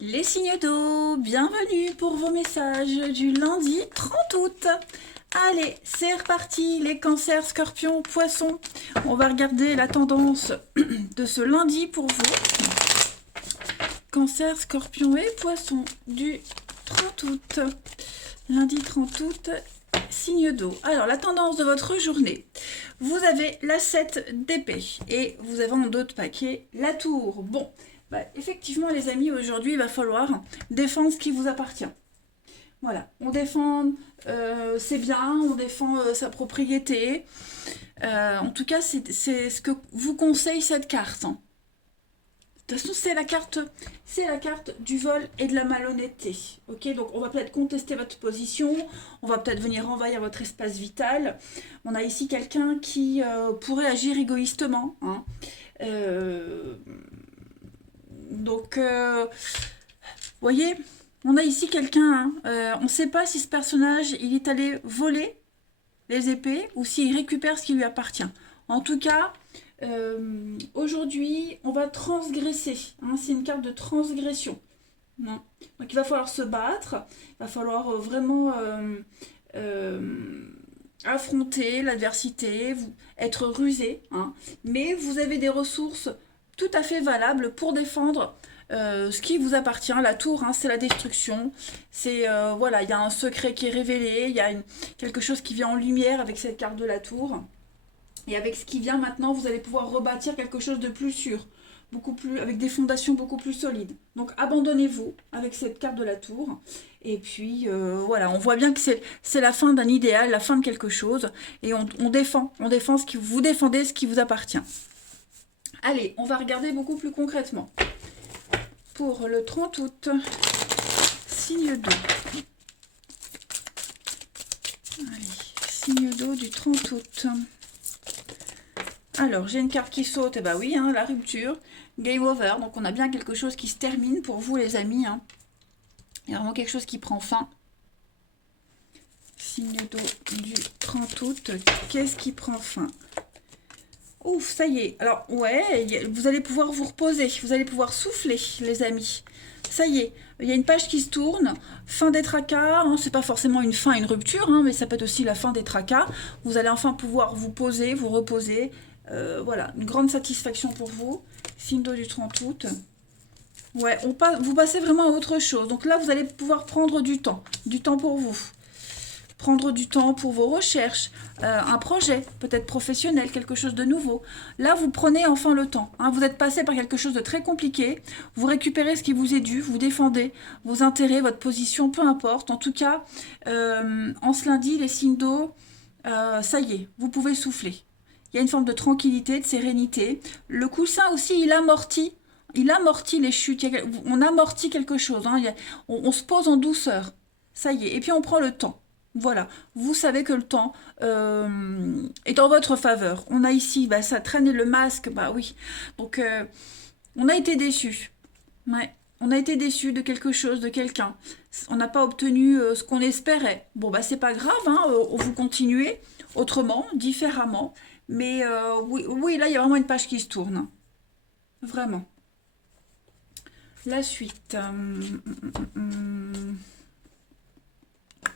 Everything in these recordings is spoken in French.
Les signes d'eau, bienvenue pour vos messages du lundi 30 août. Allez, c'est reparti, les cancers, scorpions, poissons. On va regarder la tendance de ce lundi pour vous. Cancer, scorpion et poissons du 30 août. Lundi 30 août, signe d'eau. Alors, la tendance de votre journée. Vous avez la 7 d'épée et vous avez en d'autres paquets la tour. Bon, effectivement, les amis, aujourd'hui, il va falloir défendre ce qui vous appartient. Voilà, on défend ses biens, on défend sa propriété. En tout cas, c'est ce que vous conseille cette carte. Hein. De toute façon, c'est la carte du vol et de la malhonnêteté. Ok, donc on va peut-être contester votre position, on va peut-être venir envahir votre espace vital. On a ici quelqu'un qui pourrait agir égoïstement. Hein. Donc, voyez, on a ici quelqu'un. Hein, on ne sait pas si ce personnage il est allé voler les épées ou s'il récupère ce qui lui appartient. En tout cas. Aujourd'hui, on va transgresser. Hein, c'est une carte de transgression. Non. Donc il va falloir se battre. Il va falloir vraiment affronter l'adversité, être rusé. Hein, mais vous avez des ressources tout à fait valables pour défendre ce qui vous appartient. La tour, hein, c'est la destruction. C'est voilà, il y a un secret qui est révélé. Il y a quelque chose qui vient en lumière avec cette carte de la tour. Et avec ce qui vient maintenant, vous allez pouvoir rebâtir quelque chose de plus sûr, avec des fondations beaucoup plus solides. Donc abandonnez-vous avec cette carte de la tour. Et puis voilà, on voit bien que c'est la fin d'un idéal, la fin de quelque chose. Et on défend vous défendez ce qui vous appartient. Allez, on va regarder beaucoup plus concrètement. Pour le 30 août, signe d'eau. Allez, signe d'eau du 30 août. Alors, j'ai une carte qui saute, et bah oui, hein, la rupture, game over, donc on a bien quelque chose qui se termine pour vous les amis. Hein. Il y a vraiment quelque chose qui prend fin. Signe d'eau du 30 août, qu'est-ce qui prend fin? Ouf, ça y est. Alors, ouais, vous allez pouvoir vous reposer, vous allez pouvoir souffler les amis. Ça y est, il y a une page qui se tourne, fin des tracas, hein, c'est pas forcément une fin, une rupture, hein, mais ça peut être aussi la fin des tracas. Vous allez enfin pouvoir vous poser, vous reposer. Voilà, une grande satisfaction pour vous. Signe d'eau du 30 août. Ouais, vous passez vraiment à autre chose. Donc là, vous allez pouvoir prendre du temps pour vous. Prendre du temps pour vos recherches, un projet, peut-être professionnel, quelque chose de nouveau. Là, vous prenez enfin le temps. Hein, vous êtes passé par quelque chose de très compliqué. Vous récupérez ce qui vous est dû, vous défendez vos intérêts, votre position, peu importe. En tout cas, en ce lundi, les signes d'eau, ça y est, vous pouvez souffler. Il y a une forme de tranquillité, de sérénité. Le coussin aussi, il amortit les chutes. On amortit quelque chose. Hein. On se pose en douceur. Ça y est. Et puis on prend le temps. Voilà. Vous savez que le temps est en votre faveur. On a ici, ça traînait le masque. Bah oui. Donc, on a été déçus. Ouais. On a été déçus de quelque chose, de quelqu'un. On n'a pas obtenu ce qu'on espérait. Bon, c'est pas grave. Hein. Vous continuez autrement, différemment. Mais oui, là, il y a vraiment une page qui se tourne. Vraiment. La suite.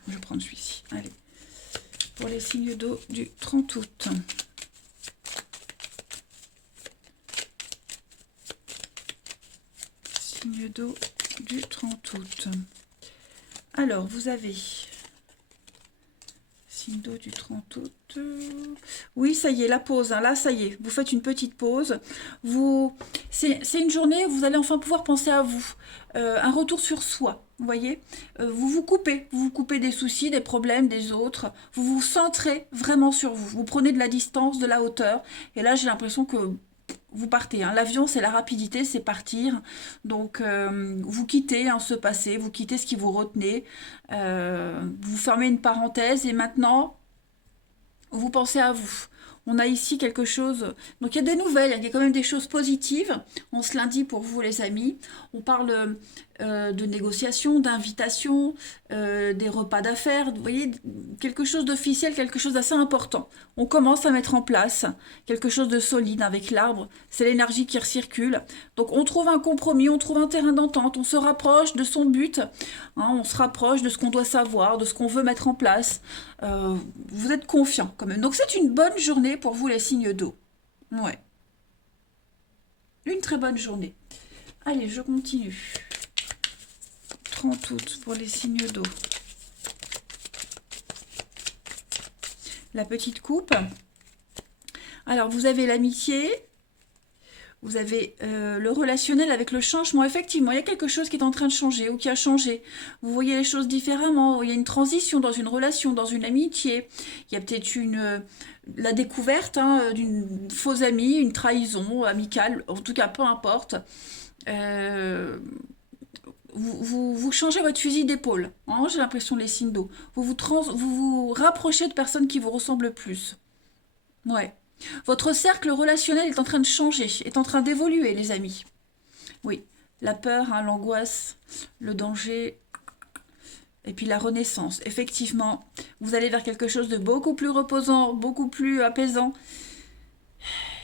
Je vais prendre celui-ci. Allez. Pour les signes d'eau du 30 août. Signe d'eau du 30 août. Alors, vous avez... Signe d'eau du 30 août. Oui, ça y est, la pause. Hein. Là, ça y est, vous faites une petite pause. C'est une journée où vous allez enfin pouvoir penser à vous. Un retour sur soi, vous voyez. Vous vous coupez des soucis, des problèmes des autres. Vous vous centrez vraiment sur vous. Vous prenez de la distance, de la hauteur. Et là, j'ai l'impression que vous partez. Hein. L'avion, c'est la rapidité, c'est partir. Donc, vous quittez ce passé, vous quittez ce qui vous retenait. Vous fermez une parenthèse et maintenant, vous pensez à vous. On a ici quelque chose... Donc, il y a des nouvelles, il y a quand même des choses positives. On se lundi pour vous, les amis. On parle de négociation, d'invitation, des repas d'affaires, vous voyez, quelque chose d'officiel, quelque chose d'assez important. On commence à mettre en place quelque chose de solide avec l'arbre, c'est l'énergie qui recircule. Donc on trouve un compromis, on trouve un terrain d'entente, on se rapproche de son but, hein, on se rapproche de ce qu'on doit savoir, de ce qu'on veut mettre en place. Vous êtes confiant quand même. Donc c'est une bonne journée pour vous les signes d'eau. Ouais, une très bonne journée. Allez, je continue. 30 août pour les signes d'eau. La petite coupe. Alors, vous avez l'amitié, vous avez le relationnel avec le changement. Effectivement, il y a quelque chose qui est en train de changer ou qui a changé. Vous voyez les choses différemment. Il y a une transition dans une relation, dans une amitié. Il y a peut-être la découverte hein, d'une fausse amie, une trahison amicale. En tout cas, peu importe. Vous changez votre fusil d'épaule. Hein, j'ai l'impression les signes d'eau. Vous rapprochez de personnes qui vous ressemblent plus. Ouais. Votre cercle relationnel est en train de changer, est en train d'évoluer, les amis. Oui, la peur, hein, l'angoisse, le danger, et puis la renaissance. Effectivement, vous allez vers quelque chose de beaucoup plus reposant, beaucoup plus apaisant.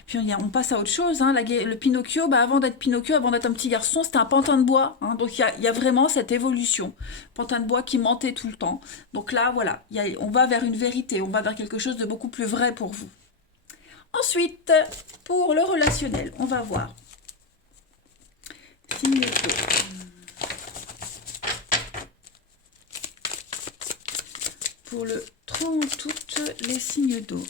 Puis on passe à autre chose. Hein. Le Pinocchio, avant d'être Pinocchio, avant d'être un petit garçon, c'était un pantin de bois. Hein. Donc il y a vraiment cette évolution. Pantin de bois qui mentait tout le temps. Donc là, voilà, on va vers une vérité, on va vers quelque chose de beaucoup plus vrai pour vous. Ensuite, pour le relationnel, on va voir. Signe d'eau. Pour le 30 août, les signes d'eau.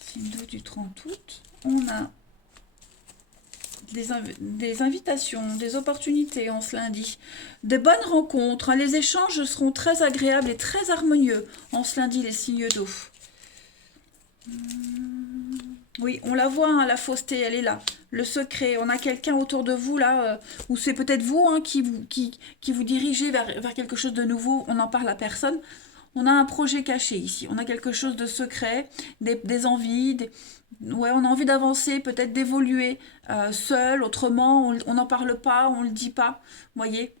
Signe d'eau du 30 août, on a des invitations, des opportunités en ce lundi, de bonnes rencontres. Hein. Les échanges seront très agréables et très harmonieux en ce lundi, les signes d'eau. Oui, on la voit, hein, la fausseté, elle est là. Le secret, on a quelqu'un autour de vous, là, ou c'est peut-être vous hein, qui vous dirigez vers quelque chose de nouveau, on n'en parle à personne. On a un projet caché ici, on a quelque chose de secret, des envies, ouais, on a envie d'avancer, peut-être d'évoluer seul, autrement, on n'en parle pas, on ne le dit pas, voyez.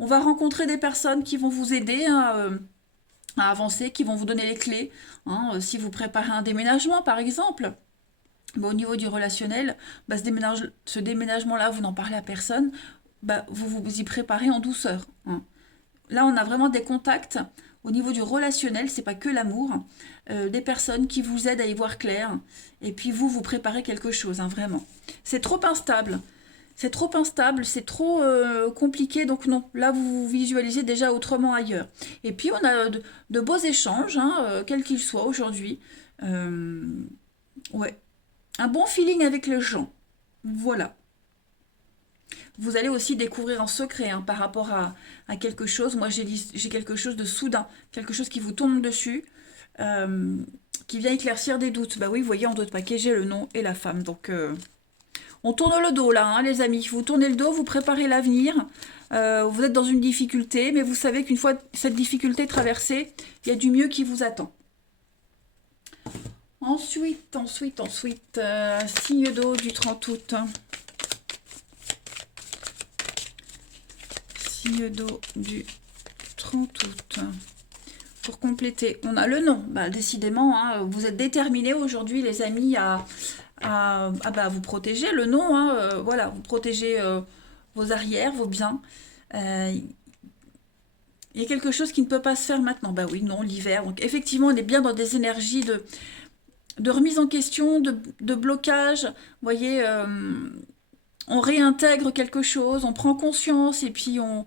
On va rencontrer des personnes qui vont vous aider hein, à avancer, qui vont vous donner les clés. Hein, si vous préparez un déménagement, par exemple, au niveau du relationnel, ce déménagement-là, vous n'en parlez à personne, vous y préparez en douceur. Hein. Là, on a vraiment des contacts au niveau du relationnel, c'est pas que l'amour, des personnes qui vous aident à y voir clair, et puis vous préparez quelque chose, hein, vraiment. C'est trop instable, c'est trop compliqué, donc non, là vous visualisez déjà autrement ailleurs. Et puis on a de beaux échanges, hein, quels qu'ils soient aujourd'hui. Ouais, un bon feeling avec les gens, voilà. Vous allez aussi découvrir un secret hein, par rapport à quelque chose. Moi, j'ai quelque chose de soudain, quelque chose qui vous tombe dessus, qui vient éclaircir des doutes. Bah oui, vous voyez, en dos de paquet, j'ai le nom et la femme. Donc, on tourne le dos là, hein, les amis. Vous tournez le dos, vous préparez l'avenir. Vous êtes dans une difficulté, mais vous savez qu'une fois cette difficulté traversée, il y a du mieux qui vous attend. Ensuite, signe d'eau du 30 août. Signe d'eau du 30 août. Pour compléter, on a le nom. Décidément, hein, vous êtes déterminés aujourd'hui, les amis, à vous protéger. Le nom, hein, voilà, vous protégez vos arrières, vos biens. Il y a quelque chose qui ne peut pas se faire maintenant. Oui, non, l'hiver. Donc, effectivement, on est bien dans des énergies de remise en question, de blocage. Vous voyez, on réintègre quelque chose, on prend conscience et puis on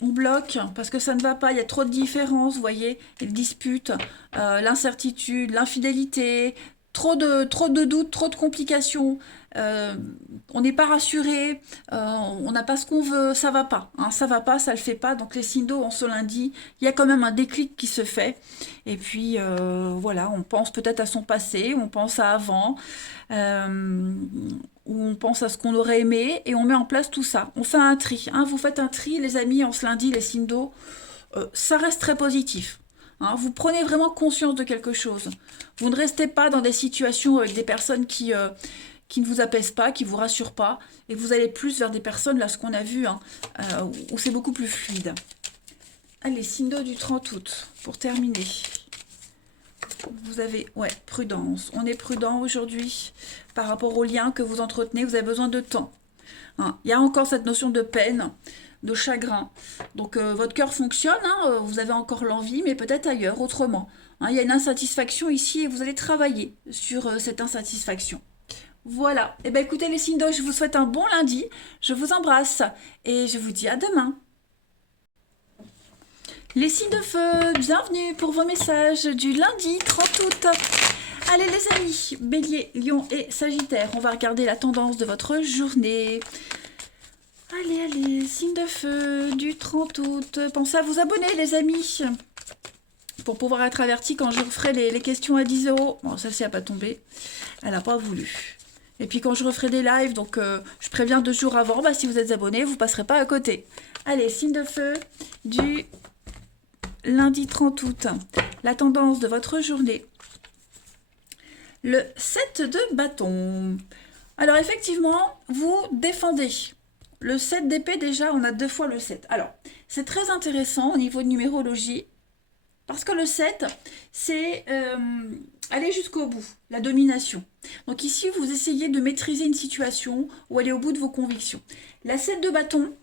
bloque parce que ça ne va pas, il y a trop de différences, vous voyez, les disputes, l'incertitude, l'infidélité, trop de doutes, trop de complications, on n'est pas rassuré, on n'a pas ce qu'on veut, ça va pas, hein, ça va pas, ça le fait pas. Donc les signes d'eau en ce lundi, il y a quand même un déclic qui se fait. Et puis voilà, on pense peut-être à son passé, on pense à avant, ou on pense à ce qu'on aurait aimé et on met en place tout ça. On fait un tri. Hein, vous faites un tri, les amis, en ce lundi, les signes d'eau, ça reste très positif. Hein, vous prenez vraiment conscience de quelque chose. Vous ne restez pas dans des situations avec des personnes qui qui ne vous apaise pas, qui ne vous rassure pas, et vous allez plus vers des personnes, là, ce qu'on a vu, hein, où c'est beaucoup plus fluide. Allez, signe d'eau du 30 août, pour terminer. Vous avez, ouais, prudence. On est prudent aujourd'hui par rapport aux liens que vous entretenez. Vous avez besoin de temps. Hein. Il y a encore cette notion de peine, de chagrin. Donc, votre cœur fonctionne. Hein, vous avez encore l'envie, mais peut-être ailleurs, autrement. Hein, il y a une insatisfaction ici et vous allez travailler sur cette insatisfaction. Voilà. Eh bien, écoutez, les signes d'eau, je vous souhaite un bon lundi. Je vous embrasse et je vous dis à demain. Les signes de feu, bienvenue pour vos messages du lundi 30 août. Allez les amis, Bélier, Lion et Sagittaire, on va regarder la tendance de votre journée. Allez, signes de feu du 30 août. Pensez à vous abonner les amis, pour pouvoir être averti quand je referai les questions à 10 €. Bon, celle-ci n'a pas tombé, elle n'a pas voulu. Et puis quand je referai des lives, donc je préviens 2 jours avant, bah, si vous êtes abonné, vous ne passerez pas à côté. Allez, signe de feu du lundi 30 août, la tendance de votre journée. Le 7 de bâton. Alors effectivement, vous défendez. Le 7 d'épée, déjà, on a 2 fois le 7. Alors, c'est très intéressant au niveau de numérologie, parce que le 7, c'est aller jusqu'au bout, la domination. Donc ici, vous essayez de maîtriser une situation ou aller au bout de vos convictions. La 7 de bâton,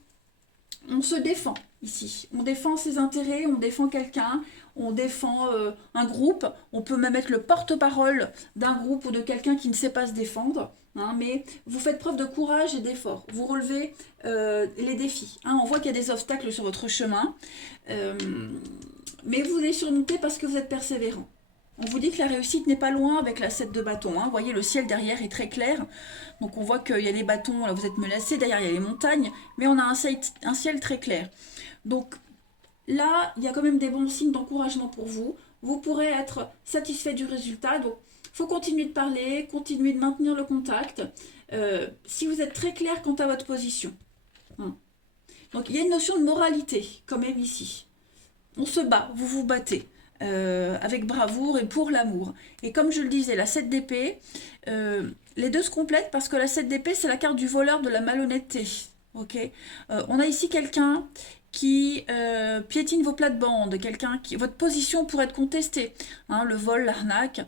on se défend ici. On défend ses intérêts, on défend quelqu'un, on défend un groupe. On peut même être le porte-parole d'un groupe ou de quelqu'un qui ne sait pas se défendre. Hein, mais vous faites preuve de courage et d'effort. Vous relevez les défis. Hein, on voit qu'il y a des obstacles sur votre chemin. Mais vous les surmontez parce que vous êtes persévérant. On vous dit que la réussite n'est pas loin avec la 7 de bâton. Hein. Vous voyez, le ciel derrière est très clair. Donc on voit qu'il y a les bâtons, là vous êtes menacés, derrière il y a les montagnes, mais on a un ciel très clair. Donc là, il y a quand même des bons signes d'encouragement pour vous. Vous pourrez être satisfait du résultat. Donc il faut continuer de parler, continuer de maintenir le contact. Si vous êtes très clair quant à votre position. Hein. Donc il y a une notion de moralité quand même ici. On se bat, vous vous battez. Avec bravoure et pour l'amour. Et comme je le disais, la 7 d'épée, les deux se complètent parce que la 7 d'épée, c'est la carte du voleur, de la malhonnêteté. Okay, on a ici quelqu'un qui piétine vos plates-bandes, quelqu'un qui... Votre position pourrait être contestée. Hein, le vol, l'arnaque.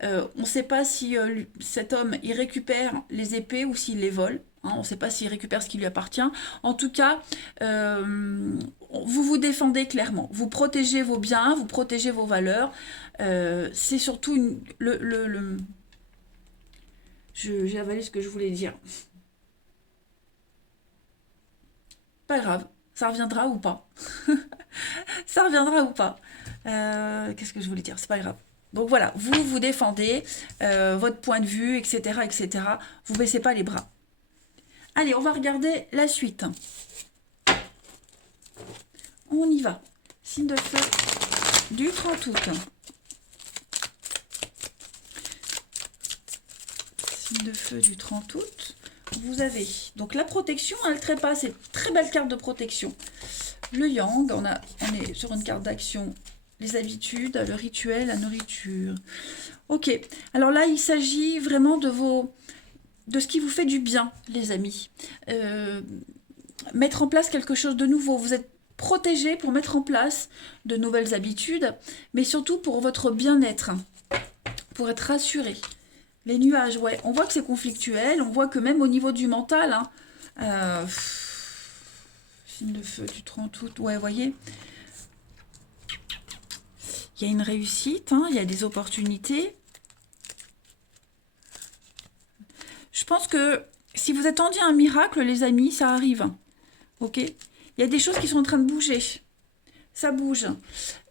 On ne sait pas si cet homme, il récupère les épées ou s'il les vole. Hein, on ne sait pas s'il récupère ce qui lui appartient. En tout cas, vous vous défendez clairement. Vous protégez vos biens, vous protégez vos valeurs. C'est surtout j'ai avalé ce que je voulais dire. Pas grave, ça reviendra ou pas. Ça reviendra ou pas. Qu'est-ce que je voulais dire? C'est pas grave. Donc voilà, vous vous défendez, votre point de vue, etc., etc. Vous baissez pas les bras. Allez, on va regarder la suite. On y va. Signe de feu du 30 août. Signe de feu du 30 août. Vous avez donc la protection, hein, le trépas, c'est une très belle carte de protection. Le yang, on est sur une carte d'action. Les habitudes, le rituel, la nourriture. Ok, alors là, il s'agit vraiment de ce qui vous fait du bien, les amis. Mettre en place quelque chose de nouveau. Vous êtes protégé pour mettre en place de nouvelles habitudes, mais surtout pour votre bien-être, pour être rassuré. Les nuages, ouais, on voit que c'est conflictuel, on voit que même au niveau du mental, hein, signe de feu du 30 août, ouais, vous voyez, il y a une réussite, hein, il y a des opportunités. Je pense que si vous attendiez un miracle, les amis, ça arrive. Ok ? Il y a des choses qui sont en train de bouger. Ça bouge.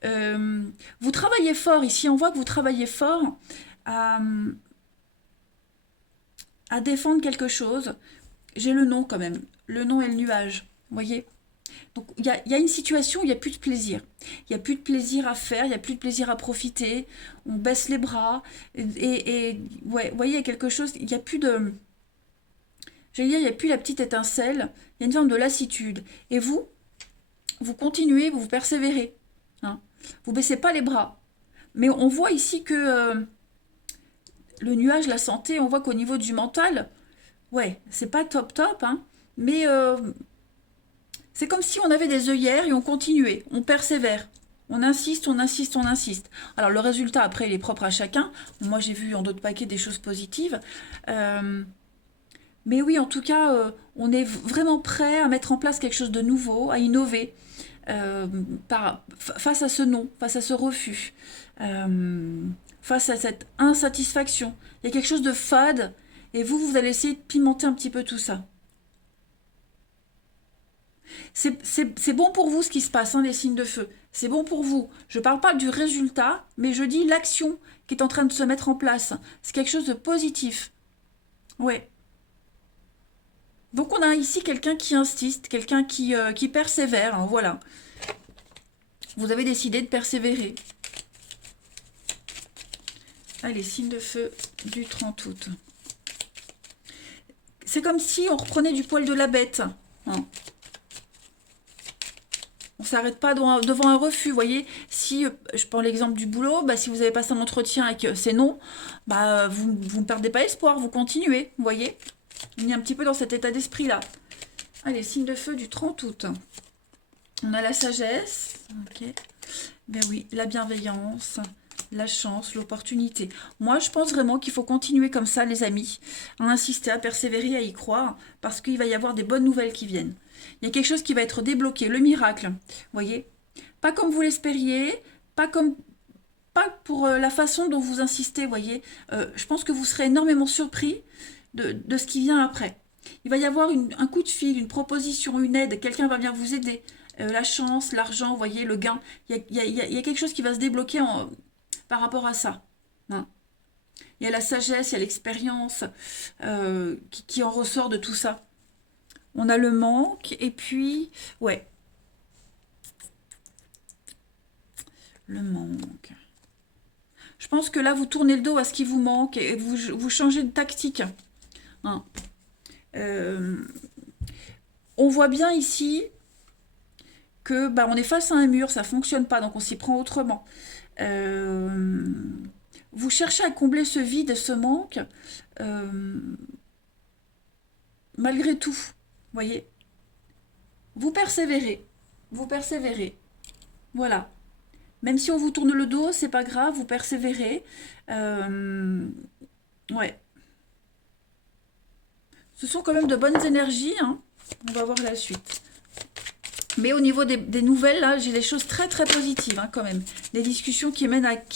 Vous travaillez fort. Ici, on voit que vous travaillez fort à défendre quelque chose. J'ai le nom quand même. Le nom et le nuage. Vous voyez ? Donc, il y a une situation où il n'y a plus de plaisir. Il n'y a plus de plaisir à faire, il n'y a plus de plaisir à profiter. On baisse les bras. Et ouais, vous voyez, il y a quelque chose, il n'y a plus de... J'allais dire, il n'y a plus la petite étincelle. Il y a une forme de lassitude. Et vous continuez, vous persévérez. Hein. Vous ne baissez pas les bras. Mais on voit ici que le nuage, la santé, on voit qu'au niveau du mental, Ouais, c'est pas top top, hein, mais c'est comme si on avait des œillères et on continuait, on persévère. On insiste, on insiste, on insiste. Alors le résultat, après, il est propre à chacun. Moi, j'ai vu en d'autres paquets des choses positives. Euh, mais oui, en tout cas, on est vraiment prêt à mettre en place quelque chose de nouveau, à innover euh, face à ce non, face à ce refus, euh, face à cette insatisfaction. Il y a quelque chose de fade et vous allez essayer de pimenter un petit peu tout ça. C'est bon pour vous ce qui se passe, hein, les signes de feu. C'est bon pour vous. Je ne parle pas du résultat, mais je dis l'action qui est en train de se mettre en place. C'est quelque chose de positif. Ouais. Donc on a ici quelqu'un qui insiste, quelqu'un qui persévère, hein, voilà. Vous avez décidé de persévérer. Allez, signe de feu du 30 août. C'est comme si on reprenait du poil de la bête, hein. On ne s'arrête pas devant un refus, vous voyez. Si, je prends l'exemple du boulot, bah, si vous avez passé un entretien et que c'est non, bah, vous ne perdez pas espoir, vous continuez, vous voyez. On est un petit peu dans cet état d'esprit-là. Allez, signe de feu du 30 août. On a la sagesse, ok. Ben oui, la bienveillance, la chance, l'opportunité. Moi, je pense vraiment qu'il faut continuer comme ça, les amis, à insister, à persévérer, à y croire, parce qu'il va y avoir des bonnes nouvelles qui viennent. Il y a quelque chose qui va être débloqué, le miracle, vous voyez. Pas comme vous l'espériez, pas pour la façon dont vous insistez, vous voyez. Je pense que vous serez énormément surpris de ce qui vient après. Il va y avoir un coup de fil, une proposition, une aide, quelqu'un va venir vous aider. La chance, l'argent, vous voyez, le gain. Il y a quelque chose qui va se débloquer par rapport à ça, hein. Il y a la sagesse, il y a l'expérience qui en ressort de tout ça. On a le manque, et puis, ouais, le manque. Je pense que là, vous tournez le dos à ce qui vous manque et vous changez de tactique, hein. Euh, on voit bien ici que bah, on est face à un mur, ça fonctionne pas, donc on s'y prend autrement. Euh, vous cherchez à combler ce vide, ce manque, euh, malgré tout. Vous voyez, vous persévérez, vous persévérez. Voilà. Même si on vous tourne le dos, c'est pas grave, vous persévérez. Euh, ouais. Ce sont quand même de bonnes énergies, hein. On va voir la suite. Mais au niveau des nouvelles, là, j'ai des choses très très positives, hein, quand même. Des discussions qui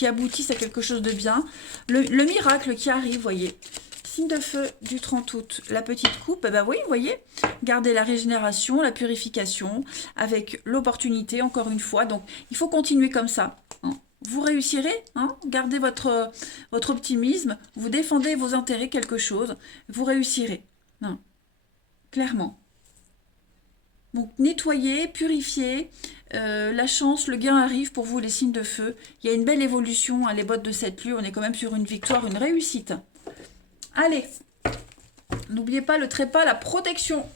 aboutissent à quelque chose de bien. Le miracle qui arrive, vous voyez. Signe de feu du 30 août, la petite coupe, eh ben oui, vous voyez, gardez la régénération, la purification, avec l'opportunité, encore une fois. Donc, il faut continuer comme ça, hein. Vous réussirez, hein, gardez votre optimisme, vous défendez vos intérêts, quelque chose, vous réussirez, hein, clairement. Donc nettoyer, purifier, la chance, le gain arrive pour vous les signes de feu. Il y a une belle évolution, hein, les bottes de cette lue, on est quand même sur une victoire, une réussite. Allez, n'oubliez pas le trépas, la protection.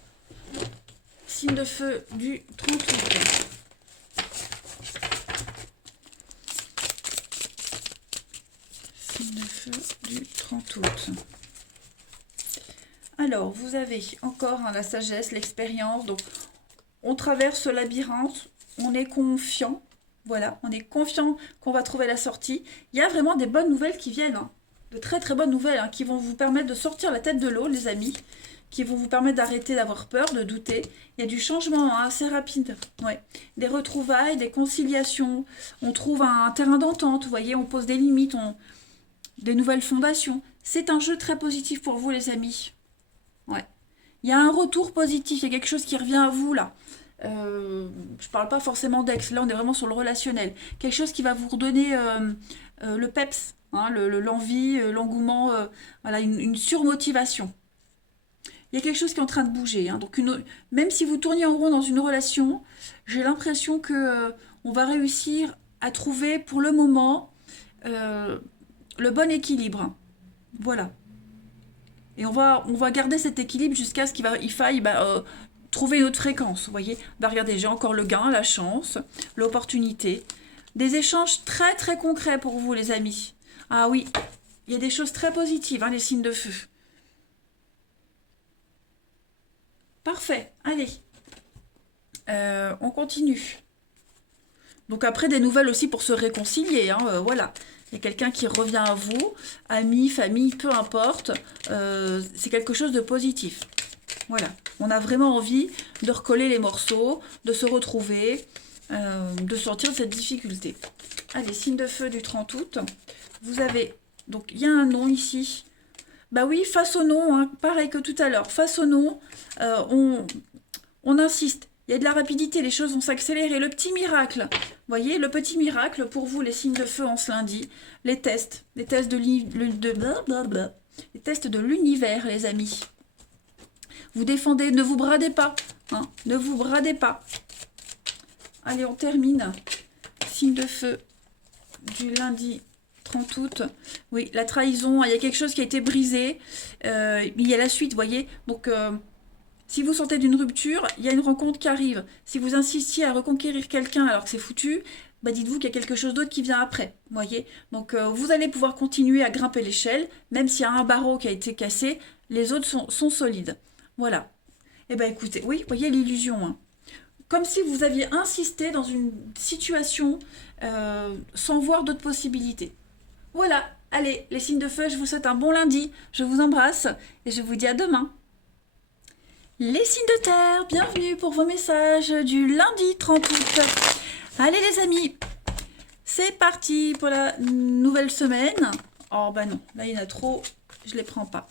Signe de feu du 30 août. Signe de feu du 30 août. Alors, vous avez encore, hein, la sagesse, l'expérience. Donc, on traverse ce labyrinthe, on est confiant, voilà, on est confiant qu'on va trouver la sortie. Il y a vraiment des bonnes nouvelles qui viennent, hein, de très très bonnes nouvelles, hein, qui vont vous permettre de sortir la tête de l'eau, les amis, qui vont vous permettre d'arrêter d'avoir peur, de douter. Il y a du changement, hein, assez rapide, ouais. Des retrouvailles, des conciliations, on trouve un terrain d'entente, vous voyez, on pose des limites, des nouvelles fondations. C'est un jeu très positif pour vous, les amis. Ouais. Il y a un retour positif, il y a quelque chose qui revient à vous là. Je parle pas forcément d'ex, là on est vraiment sur le relationnel. Quelque chose qui va vous redonner le peps, hein, l'envie, l'engouement, voilà, une surmotivation. Il y a quelque chose qui est en train de bouger, hein. Donc même si vous tourniez en rond dans une relation, j'ai l'impression que on va réussir à trouver pour le moment euh, le bon équilibre. Voilà. Et on va garder cet équilibre jusqu'à ce il faille bah, trouver une autre fréquence. Vous voyez, bah, regardez, j'ai encore le gain, la chance, l'opportunité. Des échanges très très concrets pour vous, les amis. Ah oui, il y a des choses très positives, hein, les signes de feu. Parfait. Allez. On continue. Donc après, des nouvelles aussi pour se réconcilier. Hein, voilà. Il y a quelqu'un qui revient à vous, amis, famille, peu importe. C'est quelque chose de positif. Voilà. On a vraiment envie de recoller les morceaux, de se retrouver, de sortir de cette difficulté. Allez, signe de feu du 30 août. Vous avez... Donc, il y a un nom ici. Bah oui, face au nom, hein, pareil que tout à l'heure. Face au nom, on insiste. Il y a de la rapidité, les choses vont s'accélérer. Le petit miracle, voyez, le petit miracle pour vous, les signes de feu en ce lundi. Les tests les tests les tests de l'univers, les amis. Vous défendez, ne vous bradez pas. Hein, ne vous bradez pas. Allez, on termine. Signe de feu du lundi 30 août. Oui, la trahison, il y a quelque chose qui a été brisé. Il y a la suite, vous voyez. Donc, si vous sentez d'une rupture, il y a une rencontre qui arrive. Si vous insistiez à reconquérir quelqu'un alors que c'est foutu, bah dites-vous qu'il y a quelque chose d'autre qui vient après. Voyez. Donc, vous allez pouvoir continuer à grimper l'échelle, même s'il y a un barreau qui a été cassé, les autres sont solides. Voilà. Eh bien, écoutez, oui, vous voyez l'illusion. Hein. Comme si vous aviez insisté dans une situation sans voir d'autres possibilités. Voilà. Allez, les signes de feu, je vous souhaite un bon lundi. Je vous embrasse et je vous dis à demain. Les signes de terre, bienvenue pour vos messages du lundi 30 août. Allez les amis, c'est parti pour la nouvelle semaine. Oh bah non, là il y en a trop, je les prends pas.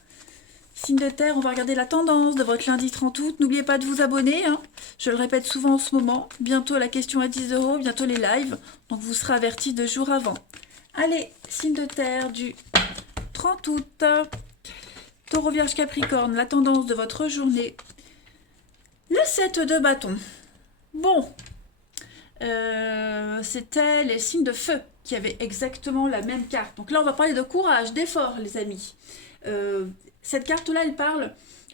Signe de terre, on va regarder la tendance de votre lundi 30 août. N'oubliez pas de vous abonner, hein. Je le répète souvent en ce moment. Bientôt la question à 10 €, bientôt les lives. Donc vous serez avertis 2 jours avant. Allez, signe de terre du 30 août. Taureau, Vierge, Capricorne, la tendance de votre journée. Le 7 de bâton. Bon, c'était les signes de feu qui avaient exactement la même carte. Donc là, on va parler de courage, d'effort, les amis. Cette carte-là, elle parle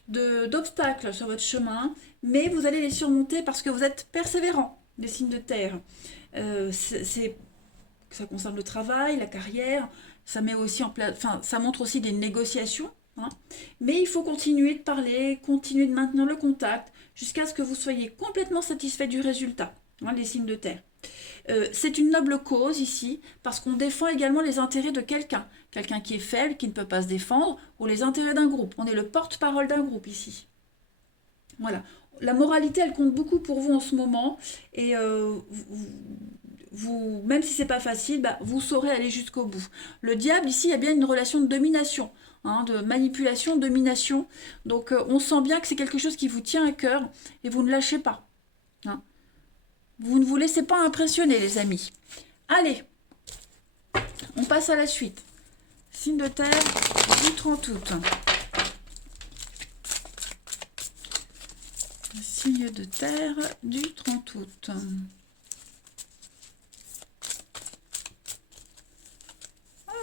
d'obstacles sur votre chemin, mais vous allez les surmonter parce que vous êtes persévérant, les signes de terre. Ça concerne le travail, la carrière, ça met aussi en place, enfin, ça montre aussi des négociations. Hein. Mais il faut continuer de parler, continuer de maintenir le contact jusqu'à ce que vous soyez complètement satisfait du résultat, hein, les signes de terre. C'est une noble cause ici parce qu'on défend également les intérêts de quelqu'un qui est faible, qui ne peut pas se défendre, ou les intérêts d'un groupe. On est le porte-parole d'un groupe ici. Voilà. La moralité, elle compte beaucoup pour vous en ce moment et même si c'est pas facile, bah, vous saurez aller jusqu'au bout. Le diable ici, il y a bien une relation de domination. Hein, de manipulation, domination. Donc on sent bien que c'est quelque chose qui vous tient à cœur et vous ne lâchez pas. Hein. Vous ne vous laissez pas impressionner, les amis. Allez, on passe à la suite. Signe de terre du 30 août. Signe de terre du 30 août.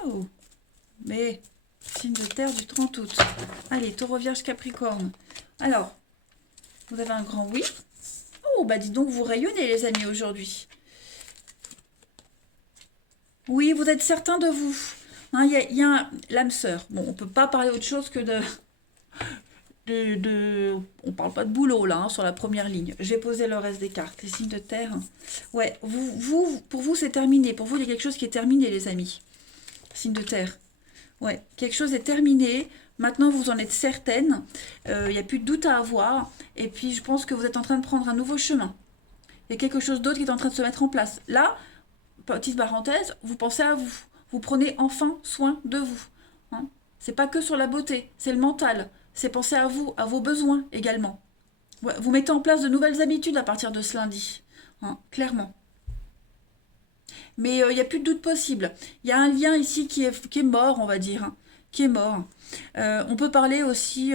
Oh, mais... Signe de terre du 30 août. Allez, Taureau, Vierge, Capricorne. Alors, vous avez un grand oui. Oh, bah dis donc, vous rayonnez, les amis, aujourd'hui. Oui, vous êtes certain de vous. Hein, y a l'âme sœur. Bon, on peut pas parler autre chose que on parle pas de boulot, là, hein, sur la première ligne. Je vais poser le reste des cartes. Les signes de terre. Ouais, pour vous, c'est terminé. Pour vous, il y a quelque chose qui est terminé, les amis. Signe de terre. Ouais, quelque chose est terminé. Maintenant, vous en êtes certaine. Il n'y a plus de doute à avoir. Et puis, je pense que vous êtes en train de prendre un nouveau chemin. Il y a quelque chose d'autre qui est en train de se mettre en place. Là, petite parenthèse, vous pensez à vous. Vous prenez enfin soin de vous. Hein. C'est pas que sur la beauté, c'est le mental. C'est penser à vous, à vos besoins également. Ouais, vous mettez en place de nouvelles habitudes à partir de ce lundi. Hein, clairement. Mais il n'y a plus de doute possible. Il y a un lien ici qui est mort, on va dire. Hein, qui est mort. On peut parler aussi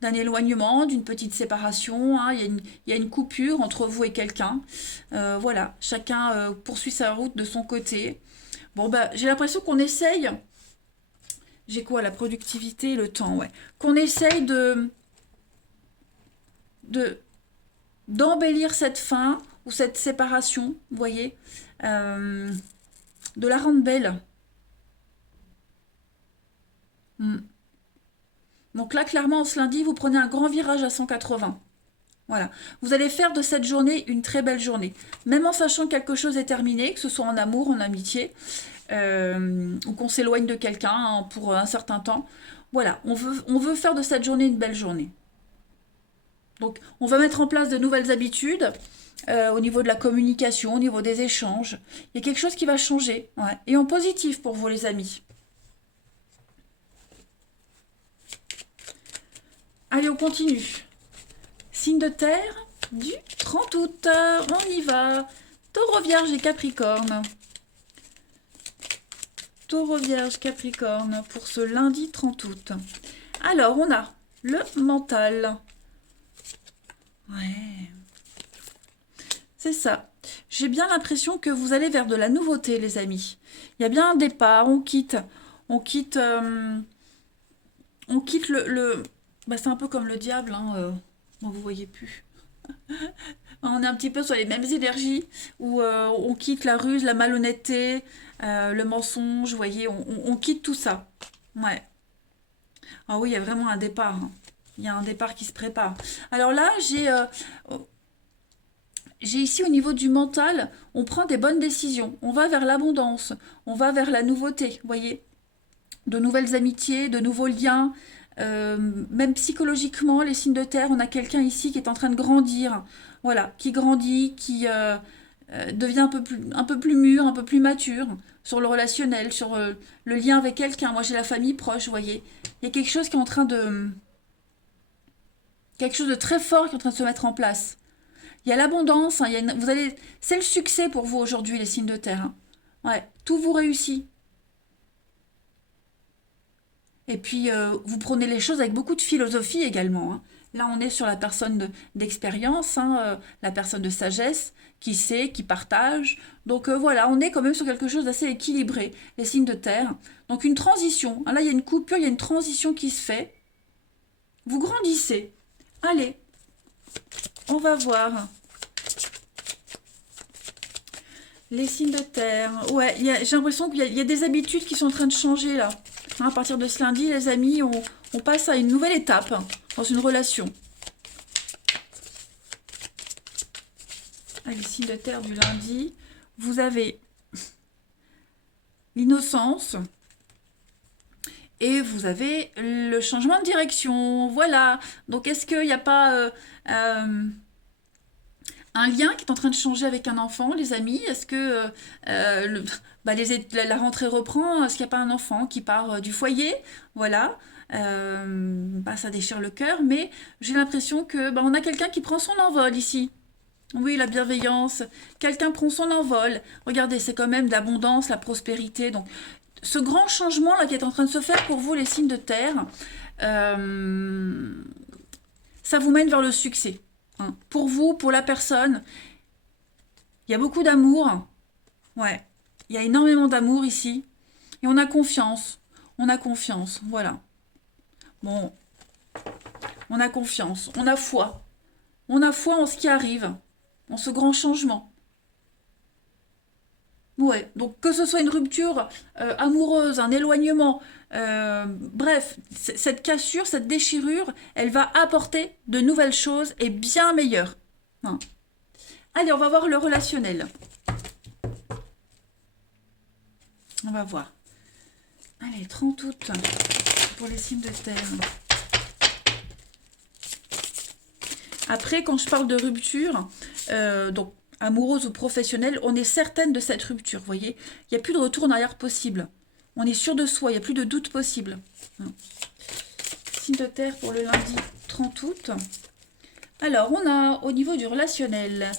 d'un éloignement, d'une petite séparation. Hein, il y a une coupure entre vous et quelqu'un. Voilà, chacun poursuit sa route de son côté. Bon, bah, j'ai l'impression qu'on essaye... J'ai quoi? La productivité, le temps, ouais. Qu'on essaye d'embellir cette fin ou cette séparation, vous voyez, de la rendre belle. Mm. Donc là, clairement, ce lundi, vous prenez un grand virage à 180. Voilà. Vous allez faire de cette journée une très belle journée. Même en sachant que quelque chose est terminé, que ce soit en amour, en amitié, ou qu'on s'éloigne de quelqu'un hein, pour un certain temps. Voilà, on veut faire de cette journée une belle journée. Donc, on va mettre en place de nouvelles habitudes au niveau de la communication, au niveau des échanges. Il y a quelque chose qui va changer. Ouais. Et en positif pour vous, les amis. Allez, on continue. Signe de terre du 30 août. On y va. Taureau, Vierge et Capricorne. Taureau, Vierge, Capricorne pour ce lundi 30 août. Alors, on a le mental. Ouais. C'est ça. J'ai bien l'impression que vous allez vers de la nouveauté, les amis. Il y a bien un départ, on quitte bah, c'est un peu comme le diable, hein, bon, vous voyez plus. On est un petit peu sur les mêmes énergies, où on quitte la ruse, la malhonnêteté, le mensonge, vous voyez, on quitte tout ça. Ouais. Ah oui, il y a vraiment un départ, hein. Il y a un départ qui se prépare. Alors là, j'ai ici au niveau du mental, on prend des bonnes décisions. On va vers l'abondance, on va vers la nouveauté, vous voyez. De nouvelles amitiés, de nouveaux liens. Même psychologiquement, les signes de terre, on a quelqu'un ici qui est en train de grandir. Voilà, qui grandit, qui devient un peu plus mûr, un peu plus mature sur le relationnel, sur le lien avec quelqu'un. Moi, j'ai la famille proche, vous voyez. Il y a quelque chose qui est en train de... Quelque chose de très fort qui est en train de se mettre en place. Il y a l'abondance, hein, vous allez, c'est le succès pour vous aujourd'hui, les signes de terre. Hein. Ouais, tout vous réussit. Et puis, vous prenez les choses avec beaucoup de philosophie également. Hein. Là, on est sur la personne d'expérience, hein, la personne de sagesse, qui sait, qui partage. Donc voilà, on est quand même sur quelque chose d'assez équilibré, les signes de terre. Donc une transition. Hein, là, il y a une coupure, il y a une transition qui se fait. Vous grandissez. Allez, on va voir. Les signes de terre. Ouais, j'ai l'impression qu'il y a des habitudes qui sont en train de changer là. Hein, à partir de ce lundi, les amis, on passe à une nouvelle étape dans une relation. Les signes de terre du lundi. Vous avez l'innocence. Et vous avez le changement de direction. Voilà. Donc, est-ce qu'il n'y a pas un lien qui est en train de changer avec un enfant, les amis? Est-ce que bah, la rentrée reprend? Est-ce qu'il n'y a pas un enfant qui part du foyer? Voilà. Bah, ça déchire le cœur, mais j'ai l'impression que bah, on a quelqu'un qui prend son envol ici. Oui, la bienveillance. Quelqu'un prend son envol. Regardez, c'est quand même de l'abondance, la prospérité. Donc, ce grand changement là qui est en train de se faire pour vous, les signes de terre, euh, ça vous mène vers le succès. Hein. Pour vous, pour la personne, il y a beaucoup d'amour. Ouais, il y a énormément d'amour ici. Et on a confiance. On a confiance. Voilà. Bon, on a confiance. On a foi. On a foi en ce qui arrive. En ce grand changement. Ouais, donc que ce soit une rupture amoureuse, un éloignement, bref, cette cassure, cette déchirure, elle va apporter de nouvelles choses et bien meilleures. Hein. Allez, on va voir le relationnel. On va voir. Allez, 30 août pour les signes de terre. Après, quand je parle de rupture, donc amoureuse ou professionnelle, on est certaine de cette rupture, vous voyez. Il n'y a plus de retour en arrière possible. On est sûr de soi, il n'y a plus de doute possible. Signe de terre pour le lundi 30 août. Alors, on a au niveau du relationnel...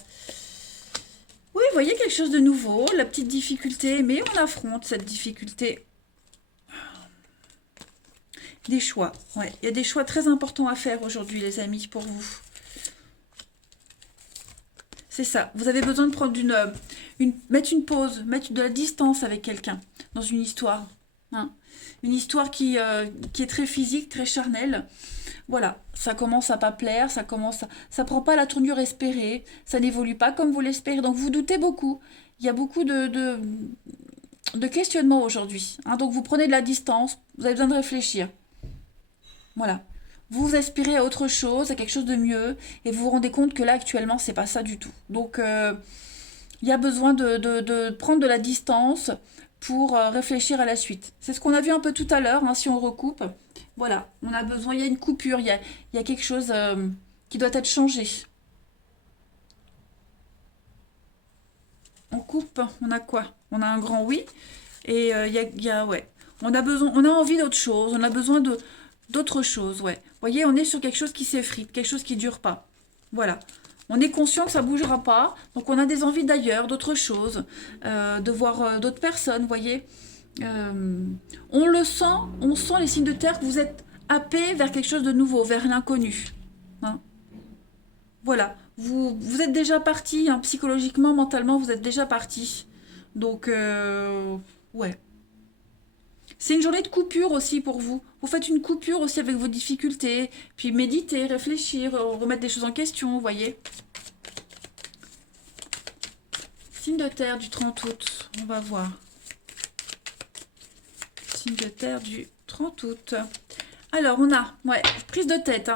Oui, vous voyez quelque chose de nouveau, la petite difficulté, mais on affronte cette difficulté. Des choix, ouais. Il y a des choix très importants à faire aujourd'hui, les amis, pour vous. C'est ça. Vous avez besoin de prendre mettre une pause, mettre de la distance avec quelqu'un dans une histoire. Hein. Une histoire qui est très physique, très charnelle. Voilà, ça commence à pas plaire, ça prend pas la tournure espérée, ça n'évolue pas comme vous l'espérez. Donc vous doutez beaucoup. Il y a beaucoup de questionnements aujourd'hui. Hein. Donc vous prenez de la distance, vous avez besoin de réfléchir. Voilà. Vous vous aspirez à autre chose, à quelque chose de mieux, et vous vous rendez compte que là, actuellement, c'est pas ça du tout. Donc, il y a besoin de prendre de la distance pour réfléchir à la suite. C'est ce qu'on a vu un peu tout à l'heure, hein, si on recoupe. Voilà, on a besoin, il y a une coupure, il y a quelque chose qui doit être changé. On coupe, on a quoi? On a un grand oui, et ouais. On a besoin, on a envie d'autre chose, on a besoin d'autre chose, ouais. Vous voyez, on est sur quelque chose qui s'effrite, quelque chose qui dure pas. Voilà. On est conscient que ça bougera pas, donc on a des envies d'ailleurs, d'autre chose, de voir d'autres personnes, vous voyez. Euh, on sent les signes de terre que vous êtes happé vers quelque chose de nouveau, vers l'inconnu. Hein. Voilà, vous êtes déjà parti, hein, psychologiquement, mentalement, vous êtes déjà parti. Donc, ouais. C'est une journée de coupure aussi pour vous. Vous faites une coupure aussi avec vos difficultés, puis méditer, réfléchir, remettre des choses en question, vous voyez. Signe de terre du 30 août, on va voir. Signe de terre du 30 août. Alors, on a, ouais, prise de tête, hein.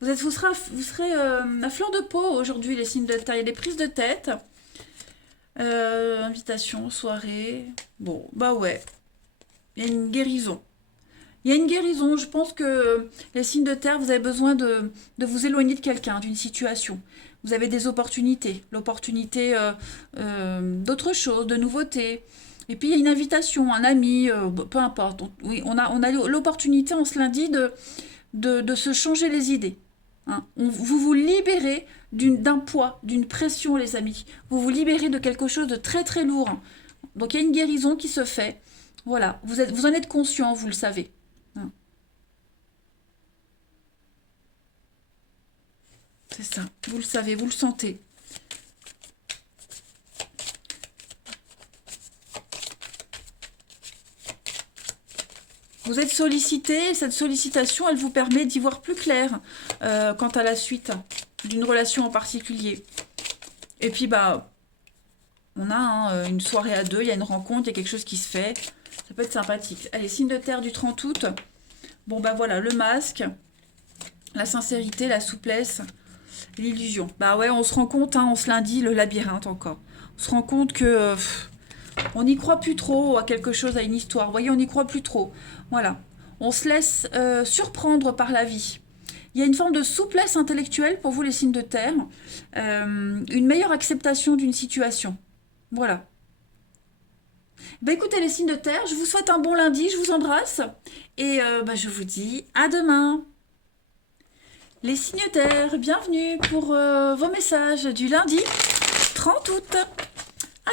Vous serez à fleur de peau aujourd'hui, les signes de terre. Il y a des prises de tête. Invitation, soirée. Bon, bah ouais. Il y a une guérison. Il y a une guérison. Je pense que les signes de terre, vous avez besoin de vous éloigner de quelqu'un, d'une situation. Vous avez des opportunités. L'opportunité d'autre chose, de nouveautés. Et puis il y a une invitation, un ami, peu importe. Donc, oui, on a l'opportunité en ce lundi de se changer les idées. Hein. Vous vous libérez d'un poids, d'une pression, les amis. Vous vous libérez de quelque chose de très très lourd. Hein. Donc il y a une guérison qui se fait. Voilà, vous en êtes conscient, vous le savez. Hein. C'est ça, vous le savez, vous le sentez. Vous êtes sollicité, et cette sollicitation, elle vous permet d'y voir plus clair quant à la suite d'une relation en particulier. Et puis, bah, on a hein, une soirée à deux, il y a une rencontre, il y a quelque chose qui se fait. Ça peut être sympathique. Allez, signe de terre du 30 août. Bon, bah voilà, le masque, la sincérité, la souplesse, l'illusion. Bah ouais, on se rend compte, hein, on se lundi, le labyrinthe encore. On se rend compte que on n'y croit plus trop à quelque chose, à une histoire. Vous voyez, on n'y croit plus trop. Voilà. On se laisse surprendre par la vie. Il y a une forme de souplesse intellectuelle pour vous, les signes de terre. Une meilleure acceptation d'une situation. Voilà. Bah écoutez, les signes de terre, je vous souhaite un bon lundi, je vous embrasse. Et bah, je vous dis à demain. Les signes de terre, bienvenue pour vos messages du lundi 30 août.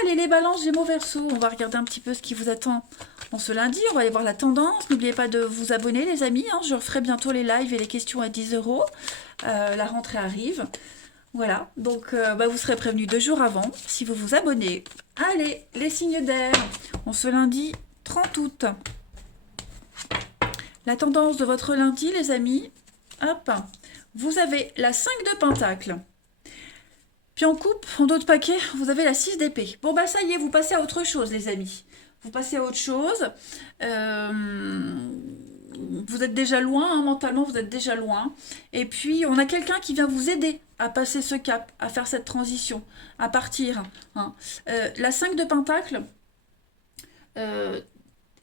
Allez, les balances, Gémeaux, Verseau, on va regarder un petit peu ce qui vous attend en ce lundi. On va aller voir la tendance. N'oubliez pas de vous abonner, les amis. Hein. Je referai bientôt les lives et les questions à 10 euros. La rentrée arrive. Voilà, donc bah, vous serez prévenus 2 jours avant si vous vous abonnez. Allez, les signes d'air, on se lundi 30 août. La tendance de votre lundi, les amis, hop, vous avez la 5 de Pentacle. Puis en coupe, en dos de paquet, vous avez la 6 d'épée. Bon bah ça y est, vous passez à autre chose, les amis. Vous passez à autre chose. Vous êtes déjà loin, hein, mentalement, vous êtes déjà loin. Et puis, on a quelqu'un qui vient vous aider à passer ce cap, à faire cette transition, à partir. Hein. La 5 de Pentacle,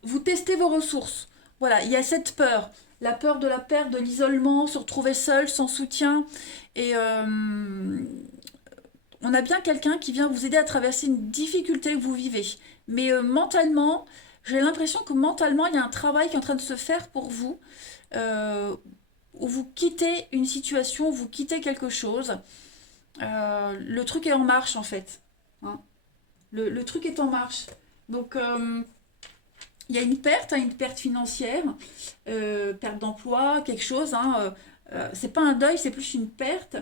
vous testez vos ressources. Voilà, il y a cette peur. La peur de la perte, de l'isolement, se retrouver seul, sans soutien. Et on a bien quelqu'un qui vient vous aider à traverser une difficulté que vous vivez. Mais mentalement, j'ai l'impression que mentalement, il y a un travail qui est en train de se faire pour vous, où vous quittez une situation, où vous quittez quelque chose. Le truc est en marche, en fait. Hein. Le truc est en marche. Donc, il y a une perte financière, perte d'emploi, quelque chose. Hein, c'est pas un deuil, c'est plus une perte.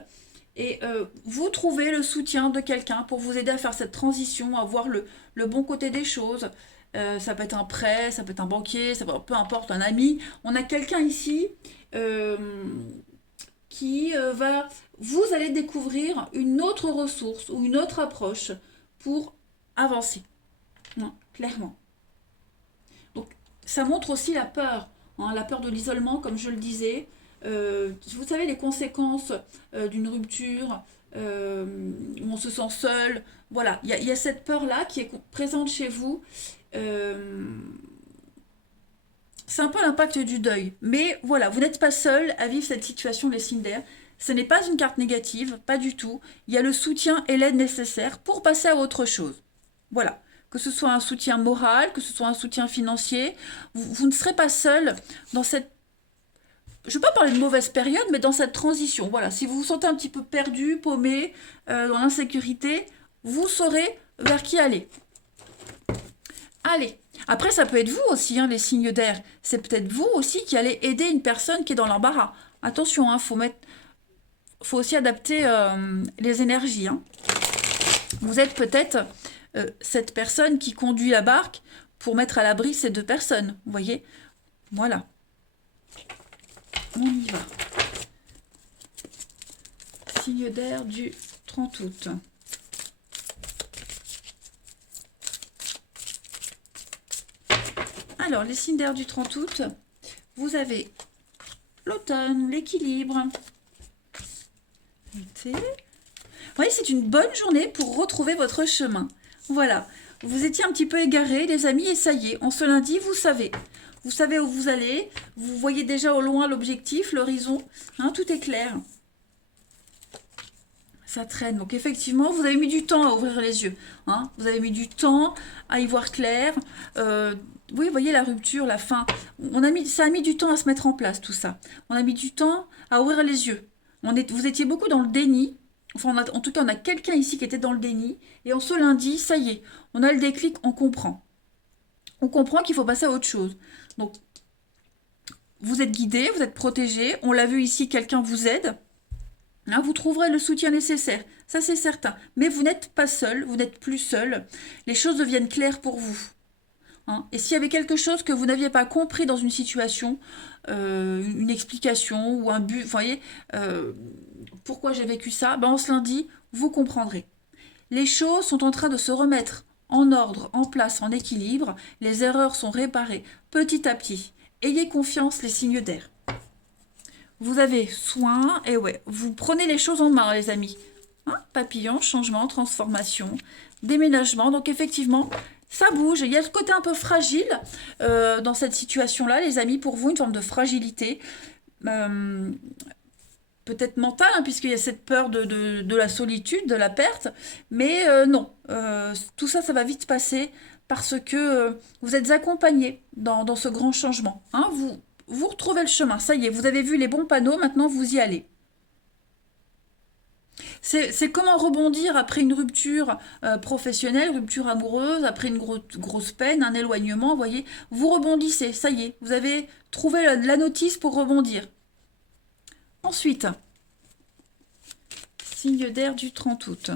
Et vous trouvez le soutien de quelqu'un pour vous aider à faire cette transition, à voir le bon côté des choses. Ça peut être un prêt, ça peut être un banquier, peu importe, un ami. On a quelqu'un ici euh, qui va... Vous allez découvrir une autre ressource ou une autre approche pour avancer. Non, clairement. Donc, ça montre aussi la peur. hein, la peur de l'isolement, comme je le disais. Vous savez, les conséquences d'une rupture, où on se sent seul. Voilà, il y a cette peur-là qui est présente chez vous. Euh, c'est un peu l'impact du deuil. Mais voilà, vous n'êtes pas seul à vivre cette situation, les signes d'air. Ce n'est pas une carte négative, pas du tout. Il y a le soutien et l'aide nécessaires pour passer à autre chose. Voilà. Que ce soit un soutien moral, que ce soit un soutien financier, vous ne serez pas seul dans cette... Je ne veux pas parler de mauvaise période, mais dans cette transition. Voilà, si vous vous sentez un petit peu perdu, paumé, dans l'insécurité, vous saurez vers qui aller. Allez. Après, ça peut être vous aussi, hein, les signes d'air. C'est peut-être vous aussi qui allez aider une personne qui est dans l'embarras. Attention, hein, faut aussi adapter les énergies. Hein. Vous êtes peut-être cette personne qui conduit la barque pour mettre à l'abri ces deux personnes. Vous voyez? Voilà. On y va. Signe d'air du 30 août. Alors, les signes d'air du 30 août, vous avez l'automne, l'équilibre. Vous voyez, c'est une bonne journée pour retrouver votre chemin. Voilà, vous étiez un petit peu égarés, les amis, et ça y est, en ce lundi, vous savez. Vous savez où vous allez, vous voyez déjà au loin l'objectif, l'horizon, hein, tout est clair. Ça traîne, donc effectivement, vous avez mis du temps à ouvrir les yeux. Hein, vous avez mis du temps à y voir clair. Oui, vous voyez la rupture, la fin. Ça a mis du temps à se mettre en place, tout ça. On a mis du temps à ouvrir les yeux. Vous étiez beaucoup dans le déni. Enfin, en tout cas, on a quelqu'un ici qui était dans le déni. Et en ce lundi, ça y est, on a le déclic, on comprend. On comprend qu'il faut passer à autre chose. Donc, vous êtes guidé, vous êtes protégé. On l'a vu ici, quelqu'un vous aide. Hein, vous trouverez le soutien nécessaire. Ça, c'est certain. Mais vous n'êtes pas seul, vous n'êtes plus seul. Les choses deviennent claires pour vous. Hein, et s'il y avait quelque chose que vous n'aviez pas compris dans une situation, une explication ou un but, vous voyez, pourquoi j'ai vécu ça, ben, en ce lundi, vous comprendrez. Les choses sont en train de se remettre en ordre, en place, en équilibre. Les erreurs sont réparées petit à petit. Ayez confiance, les signes d'air. Vous avez soin, et ouais, vous prenez les choses en main, les amis. Hein, papillon, changement, transformation, déménagement. Donc effectivement, ça bouge. Il y a ce côté un peu fragile dans cette situation-là, les amis, pour vous, une forme de fragilité. Peut-être mentale, hein, puisqu'il y a cette peur de la solitude, de la perte. Mais non, tout ça, ça va vite passer parce que vous êtes accompagné dans ce grand changement. Hein, vous retrouvez le chemin, ça y est, vous avez vu les bons panneaux, maintenant vous y allez. C'est comment rebondir après une rupture professionnelle, rupture amoureuse, après une grosse peine, un éloignement, vous voyez. Vous rebondissez, ça y est, vous avez trouvé la notice pour rebondir. Ensuite, signe d'air du 30 août.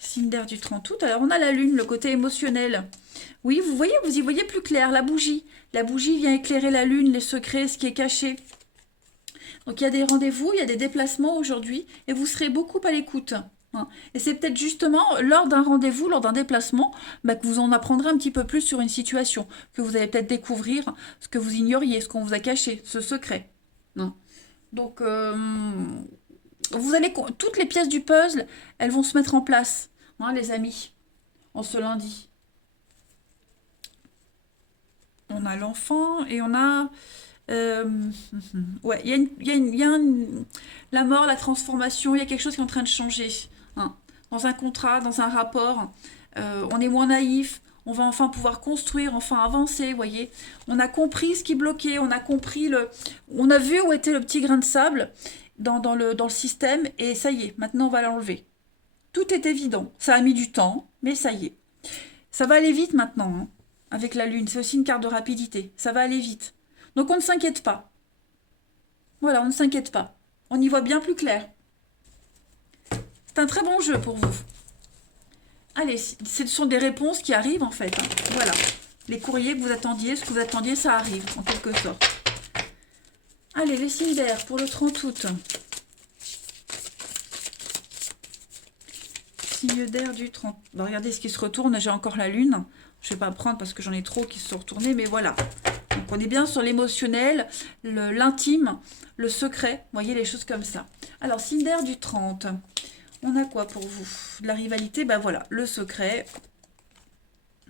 Signe d'air du 30 août. Alors on a la lune, le côté émotionnel. Oui, vous voyez, vous y voyez plus clair, la bougie. La bougie vient éclairer la lune, les secrets, ce qui est caché. Donc il y a des rendez-vous, il y a des déplacements aujourd'hui et vous serez beaucoup à l'écoute. Hein. Et c'est peut-être justement lors d'un rendez-vous, lors d'un déplacement, bah, que vous en apprendrez un petit peu plus sur une situation, que vous allez peut-être découvrir ce que vous ignoriez, ce qu'on vous a caché, ce secret. Hein. Donc vous allez, toutes les pièces du puzzle, elles vont se mettre en place. Hein, les amis, en ce lundi. On a l'enfant et on a... ouais, il y a la mort, la transformation, il y a quelque chose qui est en train de changer. Hein. Dans un contrat, dans un rapport, on est moins naïf, on va enfin pouvoir construire, enfin avancer, vous voyez. On a compris ce qui bloquait, on a compris on a vu où était le petit grain de sable dans le système et ça y est, maintenant on va l'enlever. Tout est évident. Ça a mis du temps, mais ça y est. Ça va aller vite maintenant, hein, avec la lune. C'est aussi une carte de rapidité. Ça va aller vite. Donc on ne s'inquiète pas. Voilà, on ne s'inquiète pas. On y voit bien plus clair. C'est un très bon jeu pour vous. Allez, ce sont des réponses qui arrivent en fait. Hein. Voilà. Les courriers que vous attendiez, ce que vous attendiez, ça arrive en quelque sorte. Allez, les signes d'air pour le 30 août. Signe d'air du 30. Bon, regardez ce qui se retourne, j'ai encore la lune. Je ne vais pas prendre parce que j'en ai trop qui se sont retournés, mais voilà. Donc on est bien sur l'émotionnel, l'intime, le secret. Vous voyez, les choses comme ça. Alors, signe d'air du 30. On a quoi pour vous? De la rivalité, ben voilà, le secret,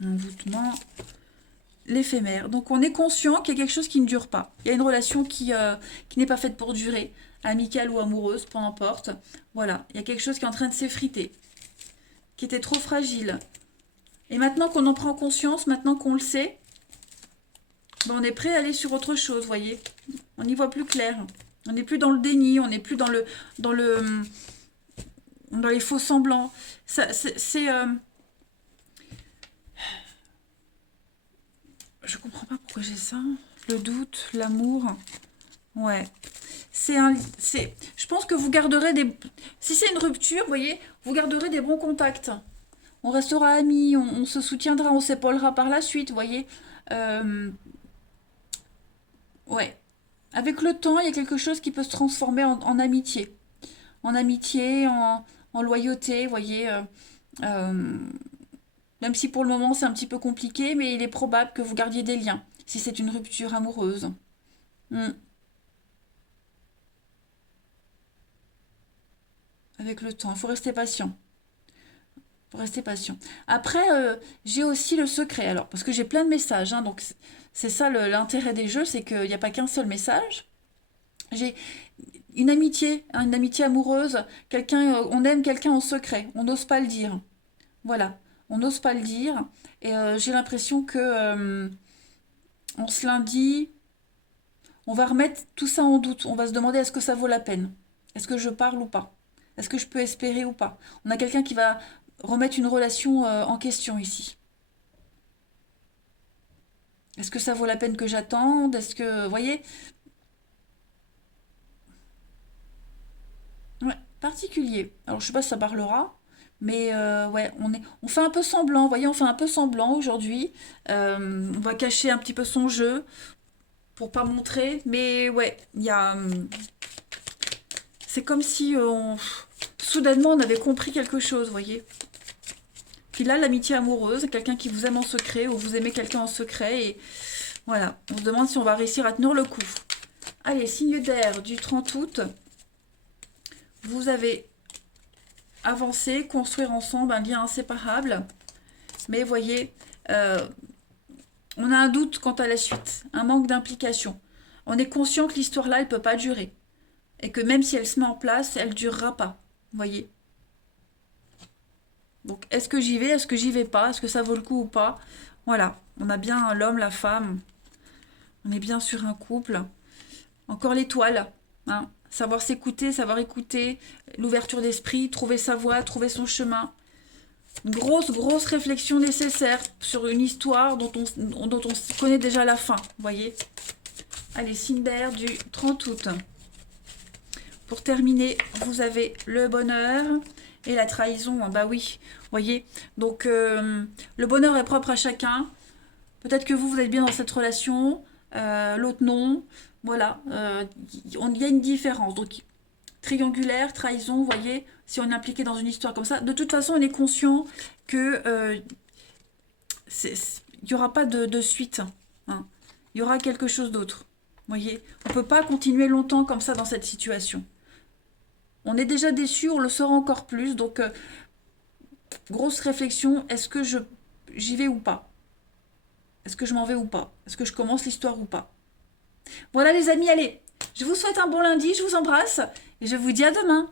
l'envoûtement, l'éphémère. Donc on est conscient qu'il y a quelque chose qui ne dure pas. Il y a une relation qui n'est pas faite pour durer, amicale ou amoureuse, peu importe. Voilà, il y a quelque chose qui est en train de s'effriter, qui était trop fragile. Et maintenant qu'on en prend conscience, maintenant qu'on le sait, ben on est prêt à aller sur autre chose, vous voyez. On y voit plus clair. On n'est plus dans le déni, on n'est plus dans les faux semblants. Je comprends pas pourquoi j'ai ça. Le doute, l'amour. Ouais. Je pense que vous garderez des... Si c'est une rupture, vous voyez, vous garderez des bons contacts. On restera amis, on se soutiendra, on s'épaulera par la suite, vous voyez. Ouais. Avec le temps, il y a quelque chose qui peut se transformer en amitié. En amitié, en loyauté, vous voyez. Même si pour le moment c'est un petit peu compliqué, mais il est probable que vous gardiez des liens, si c'est une rupture amoureuse. Hmm. Avec le temps, il faut rester patient. Faut rester patient. Après, j'ai aussi le secret, alors, parce que j'ai plein de messages, hein, donc c'est ça l'intérêt des jeux, c'est qu'il n'y a pas qu'un seul message. J'ai une amitié amoureuse, on aime quelqu'un en secret, on n'ose pas le dire. Voilà, on n'ose pas le dire. Et j'ai l'impression que en ce lundi, on va remettre tout ça en doute. On va se demander est-ce que ça vaut la peine? Est-ce que je parle ou pas? Est-ce que je peux espérer ou pas? On a quelqu'un qui va remettre une relation en question ici. Est-ce que ça vaut la peine que j'attende? Est-ce que, vous voyez, ouais, particulier. Alors je sais pas si ça parlera, mais ouais, on fait un peu semblant. Vous voyez, on fait un peu semblant aujourd'hui. On va cacher un petit peu son jeu pour pas montrer, mais ouais, c'est comme si soudainement on avait compris quelque chose, vous voyez. Puis là, l'amitié amoureuse, quelqu'un qui vous aime en secret ou vous aimez quelqu'un en secret et voilà, on se demande si on va réussir à tenir le coup. Allez, signe d'air du 30 août, vous avez avancé, construire ensemble un lien inséparable, mais voyez, on a un doute quant à la suite, un manque d'implication. On est conscient que l'histoire là, elle peut pas durer et que même si elle se met en place, elle durera pas, vous voyez. Donc, est-ce que j'y vais, est-ce que j'y vais pas, est-ce que ça vaut le coup ou pas? Voilà, on a bien l'homme, la femme, on est bien sur un couple. Encore l'étoile, hein. Savoir s'écouter, savoir écouter, l'ouverture d'esprit, trouver sa voie, trouver son chemin. Une grosse, grosse réflexion nécessaire sur une histoire dont on connaît déjà la fin, vous voyez. Allez, signe d'air du 30 août. Pour terminer, vous avez le bonheur et la trahison. Bah oui, vous voyez. Donc, le bonheur est propre à chacun. Peut-être que vous êtes bien dans cette relation, l'autre non. Voilà, il y a une différence. Donc, triangulaire, trahison, vous voyez, si on est impliqué dans une histoire comme ça, de toute façon, on est conscient que il n'y aura pas de suite, hein. Il y aura quelque chose d'autre. Vous voyez, on ne peut pas continuer longtemps comme ça dans cette situation. On est déjà déçu, on le sera encore plus. Donc, grosse réflexion, est-ce que j'y vais ou pas? Est-ce que je m'en vais ou pas? Est-ce que je commence l'histoire ou pas? Voilà les amis, allez, je vous souhaite un bon lundi, je vous embrasse et je vous dis à demain.